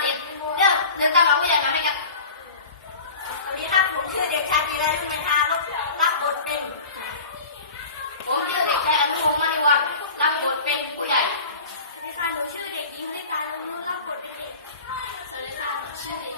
เสร็จเดินตามเราผู้ใหญ่มาด้วยกันสวัสดีครับผมชื่อเด็กชายธีรยุทธเมธารับบทเป็นผมชื่อเด็กชายอนุพงศ์มณีวันรับบทเป็นผู้ใหญ่สวัสดีค่ะหนูชื่อเด็กหญิงนิตารับบทเป็นเด็กสวัสดีค่ะหนูชื่อ